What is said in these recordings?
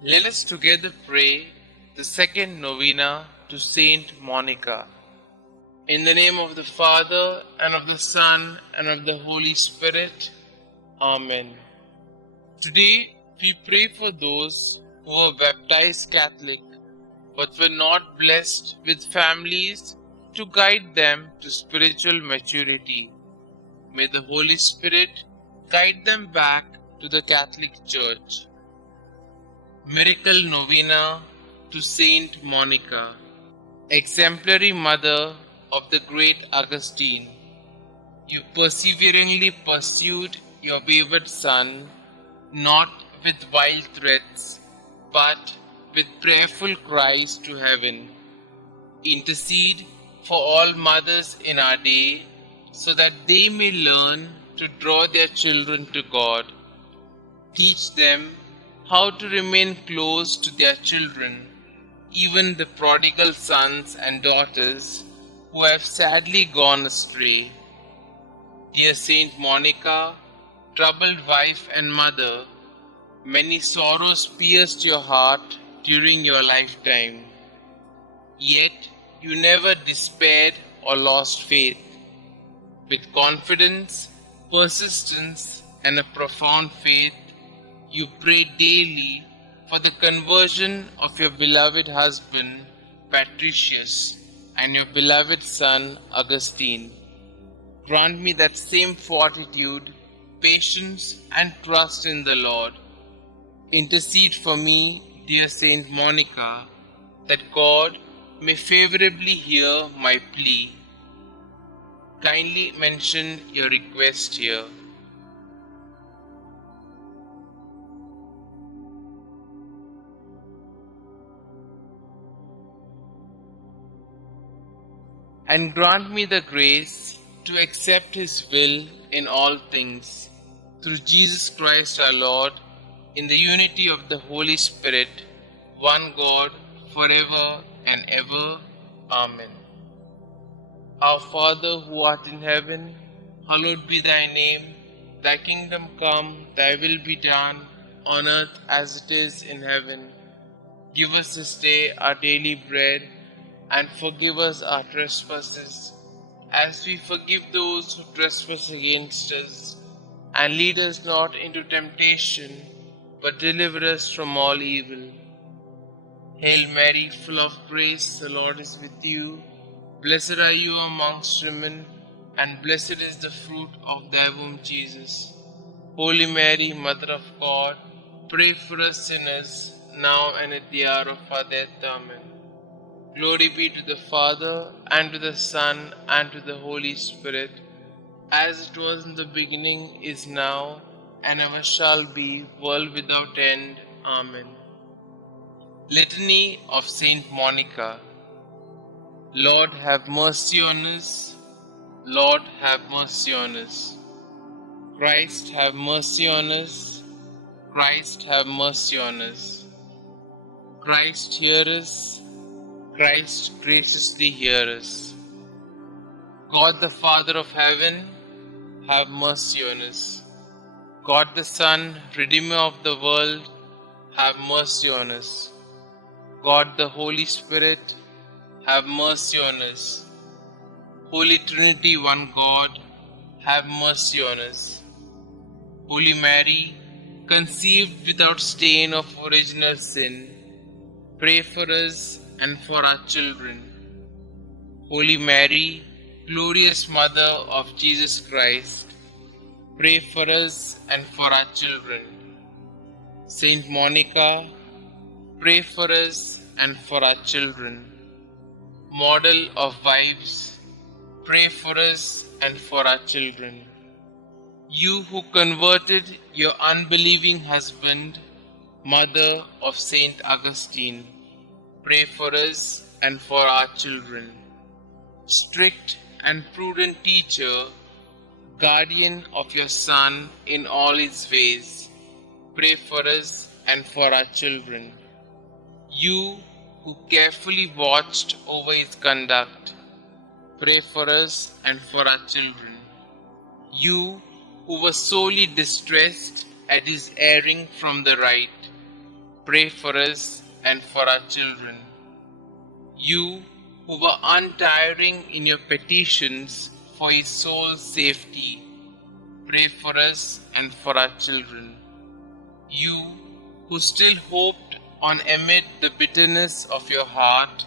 Let us together pray the second novena to Saint Monica. In the name of the Father, and of the Son, and of the Holy Spirit. Amen. Today we pray for those who were baptized Catholic but were not blessed with families to guide them to spiritual maturity. May the Holy Spirit guide them back to the Catholic Church. Miracle Novena to Saint Monica, exemplary mother of the great Augustine. You perseveringly pursued your wayward son, not with wild threats, but with prayerful cries to heaven. Intercede for all mothers in our day, so that they may learn to draw their children to God. Teach them how to remain close to their children, even the prodigal sons and daughters who have sadly gone astray. Dear Saint Monica, troubled wife and mother, many sorrows pierced your heart during your lifetime. Yet you never despaired or lost faith. With confidence, persistence, and a profound faith, you prayed daily for the conversion of your beloved husband, Patricius, and your beloved son, Augustine. Grant me that same fortitude, patience, and trust in the Lord. Intercede for me, dear Saint Monica, that God may favorably hear my plea. Kindly mention your request here. And grant me the grace to accept His will in all things, through Jesus Christ our Lord, in the unity of the Holy Spirit, one God, forever and ever. Amen. Our Father who art in heaven, hallowed be thy name. Thy kingdom come, thy will be done, on earth as it is in heaven. Give us this day our daily bread, and forgive us our trespasses, as we forgive those who trespass against us. And lead us not into temptation, but deliver us from all evil. Hail Mary, full of grace, the Lord is with you. Blessed are you amongst women, and blessed is the fruit of thy womb, Jesus. Holy Mary, Mother of God, pray for us sinners, now and at the hour of our death. Amen. Glory be to the Father, and to the Son, and to the Holy Spirit, as it was in the beginning, is now, and ever shall be, world without end. Amen. Litany of Saint Monica. Lord, have mercy on us. Lord, have mercy on us. Christ, have mercy on us. Christ, have mercy on us. Christ, hear us. Christ, graciously hear us. God the Father of heaven, have mercy on us. God the Son, Redeemer of the world, have mercy on us. God the Holy Spirit, have mercy on us. Holy Trinity, one God, have mercy on us. Holy Mary, conceived without stain of original sin, pray for us and for our children. Holy Mary, glorious Mother of Jesus Christ, pray for us and for our children. Saint Monica, pray for us and for our children. Model of wives, pray for us and for our children. You who converted your unbelieving husband, Mother of Saint Augustine, pray for us and for our children. Strict and prudent teacher, guardian of your Son in all his ways, pray for us and for our children. You who carefully watched over his conduct, pray for us and for our children. You who were sorely distressed at his erring from the right, pray for us and for our children. You who were untiring in your petitions for his soul's safety, pray for us and for our children. You who still hoped on amid the bitterness of your heart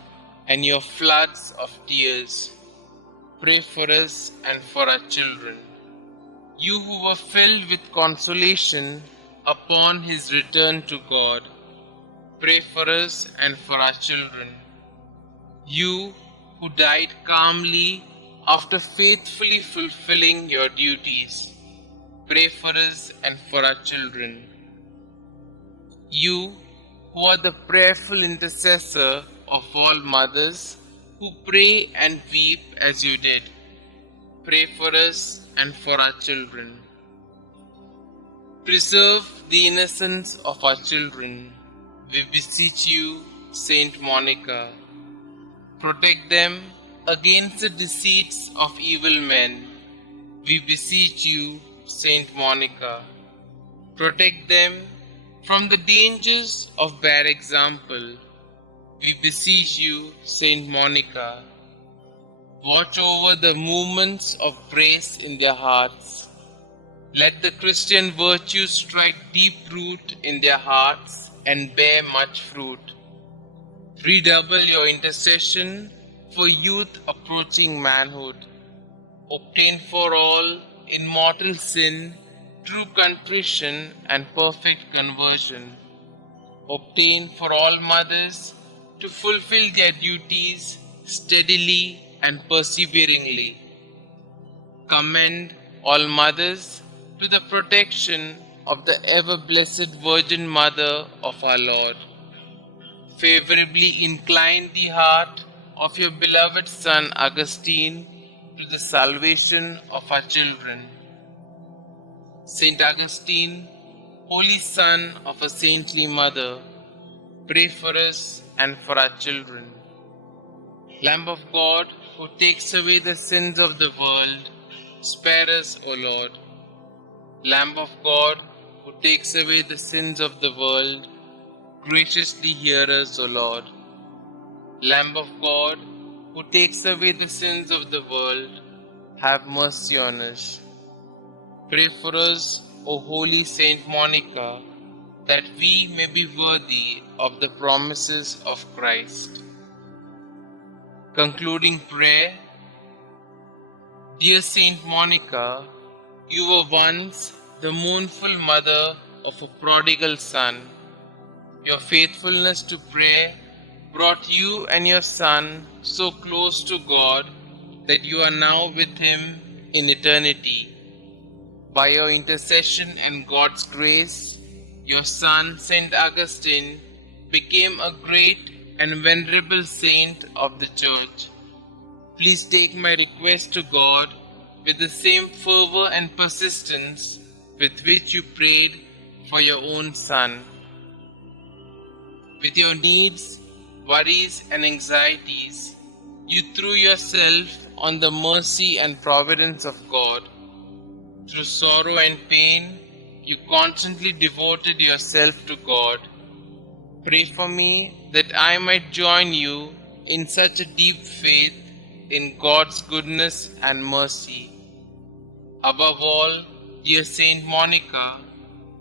and your floods of tears, pray for us and for our children. You who were filled with consolation upon his return to God, pray for us and for our children. You who died calmly after faithfully fulfilling your duties, pray for us and for our children. You who are the prayerful intercessor of all mothers who pray and weep as you did, pray for us and for our children. Preserve the innocence of our children, we beseech you, Saint Monica. Protect them against the deceits of evil men, we beseech you, Saint Monica. Protect them from the dangers of bad example, we beseech you, Saint Monica. Watch over the movements of praise in their hearts. Let the Christian virtues strike deep root in their hearts and bear much fruit. Redouble your intercession for youth approaching manhood. Obtain for all in mortal sin true contrition and perfect conversion. Obtain for all mothers to fulfill their duties steadily and perseveringly. Commend all mothers to the protection of the ever-blessed Virgin Mother of our Lord. Favorably incline the heart of your beloved son Augustine to the salvation of our children. Saint Augustine, holy son of a saintly mother, pray for us and for our children. Lamb of God, who takes away the sins of the world, spare us, O Lord. Lamb of God, who takes away the sins of the world, graciously hear us, O Lord. Lamb of God, who takes away the sins of the world, have mercy on us. Pray for us, O holy Saint Monica, that we may be worthy of the promises of Christ. Concluding prayer. Dear Saint Monica, you were once the mournful mother of a prodigal son. Your faithfulness to prayer brought you and your son so close to God that you are now with him in eternity. By your intercession and God's grace, your son, Saint Augustine, became a great and venerable saint of the Church. Please take my request to God with the same fervor and persistence with which you prayed for your own son. With your needs, worries, and anxieties, you threw yourself on the mercy and providence of God. Through sorrow and pain, you constantly devoted yourself to God. Pray for me that I might join you in such a deep faith in God's goodness and mercy. Above all, dear Saint Monica,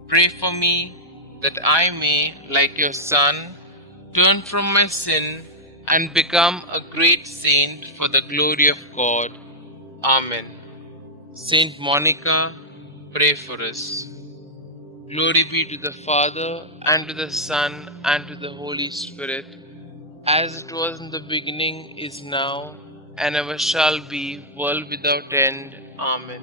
pray for me that I may, like your son, turn from my sin and become a great saint for the glory of God. Amen. Saint Monica, pray for us. Glory be to the Father, and to the Son, and to the Holy Spirit, as it was in the beginning, is now, and ever shall be, world without end. Amen.